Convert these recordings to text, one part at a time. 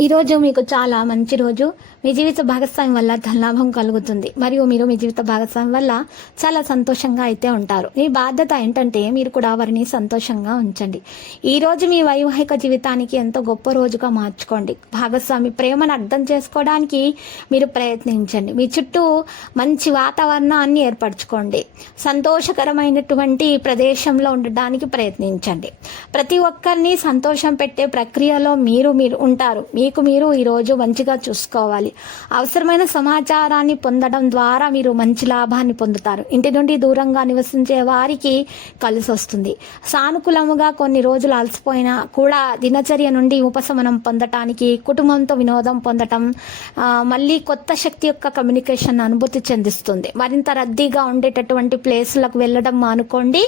ఈరోజు మీకు చాలా మంచి రోజు. మీ జీవిత భాగస్వామి వల్ల ధనలాభం కలుగుతుంది. మరియు మీరు మీ జీవిత భాగస్వామి వల్ల చాలా సంతోషంగా అయితే ఉంటారు. మీ బాధ్యత ఏంటంటే మీరు కూడా వారిని సంతోషంగా ఉంచండి. ఈ రోజు మీ వైవాహిక జీవితానికి ఎంతో గొప్ప రోజుగా మార్చుకోండి. భాగస్వామి ప్రేమను అర్థం చేసుకోవడానికి మీరు ప్రయత్నించండి. మీ చుట్టూ మంచి వాతావరణాన్ని ఏర్పరచుకోండి. సంతోషకరమైనటువంటి ప్రదేశంలో ఉండడానికి ప్రయత్నించండి. ప్రతి ఒక్కరిని సంతోషం పెట్టే ప్రక్రియలో మీరు మీరు ఉంటారు. మీకు మీరు ఈరోజు మంచిగా చూసుకోవాలి. అవసరమైన సమాచారాన్ని పొందడం ద్వారా మీరు మంచి లాభాన్ని పొందుతారు. ఇంటి నుండి దూరంగా నివసించే వారికి కలిసి వస్తుంది. సానుకూలముగా కొన్ని రోజులు అలసిపోయినా కూడా దినచర్య నుండి ఉపశమనం పొందటానికి కుటుంబంతో వినోదం పొందటం మళ్ళీ కొత్త శక్తి యొక్క కమ్యూనికేషన్ అనుభూతి చెందిస్తుంది. మరింత రద్దీగా ఉండేటటువంటి ప్లేసులకు వెళ్ళడం మానుకోండి.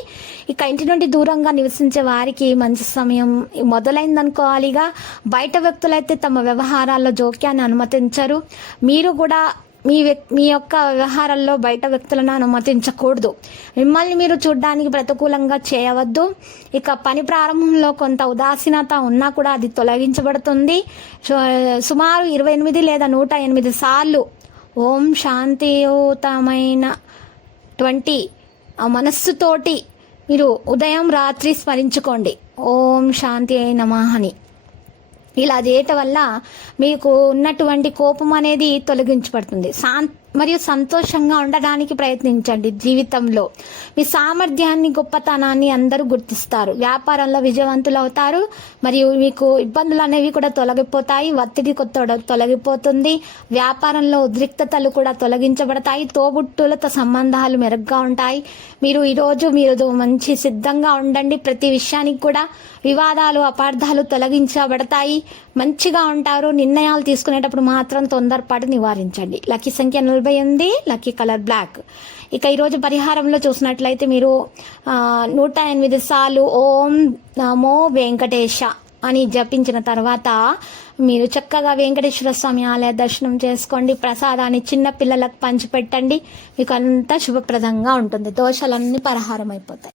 ఇక ఇంటి నుండి దూరంగా నివసించే వారికి మంచి సమయం మొదలైందనుకోవాలిగా. బయట వ్యక్తులైతే తమ వ్యవహారాల్లో జోక్యాన్ని అనుమతించరు. మీరు కూడా మీ మీ యొక్క వ్యవహారాల్లో బయట వ్యక్తులను అనుమతించకూడదు. మిమ్మల్ని మీరు చూడడానికి ప్రతికూలంగా చేయవద్దు. ఇక పని ప్రారంభంలో కొంత ఉదాసీనత ఉన్నా కూడా అది తొలగించబడుతుంది. సో, సుమారు ఇరవై ఎనిమిది లేదా నూట ఎనిమిది సార్లు ఓం శాంతియుతమైన ట్వంటీ ఆ మనస్సుతోటి మీరు ఉదయం రాత్రి స్మరించుకోండి. ఓం శాంతి అయిన నమః అని. ఇలా చేయటం వల్ల మీకు ఉన్నటువంటి కోపం అనేది తొలగించబడుతుంది. శాంత మరియు సంతోషంగా ఉండడానికి ప్రయత్నించండి జీవితంలో. మీ సామర్థ్యాన్ని గొప్పతనాన్ని అందరూ గుర్తిస్తారు. వ్యాపారంలో విజయవంతులు అవుతారు. మరియు మీకు ఇబ్బందులు అనేవి కూడా తొలగిపోతాయి. ఒత్తిడి కొత్త తొలగిపోతుంది. వ్యాపారంలో ఉద్రిక్తతలు కూడా తొలగించబడతాయి. తోబుట్టులతో సంబంధాలు మెరుగ్గా ఉంటాయి. మీరు ఈరోజు మీరు మంచి సిద్ధంగా ఉండండి. ప్రతి విషయానికి కూడా వివాదాలు అపార్థాలు తొలగించబడతాయి. మంచిగా ఉంటారు. నిర్ణయాలు తీసుకునేటప్పుడు మాత్రం తొందరపాటు నివారించండి. లక్కీ సంఖ్య నలభై ఎనిమిది లక్కీ కలర్ బ్లాక్ ఇక ఈరోజు పరిహారంలో చూసినట్లయితే మీరు నూట ఎనిమిది సార్లు ఓం నమో వెంకటేశ అని జపించిన తర్వాత మీరు చక్కగా వెంకటేశ్వర స్వామి ఆలయ దర్శనం చేసుకోండి. ప్రసాదాన్ని చిన్న పిల్లలకు పంచిపెట్టండి. మీకు అంతా శుభప్రదంగా ఉంటుంది. దోషాలన్నీ పరిహారం అయిపోతాయి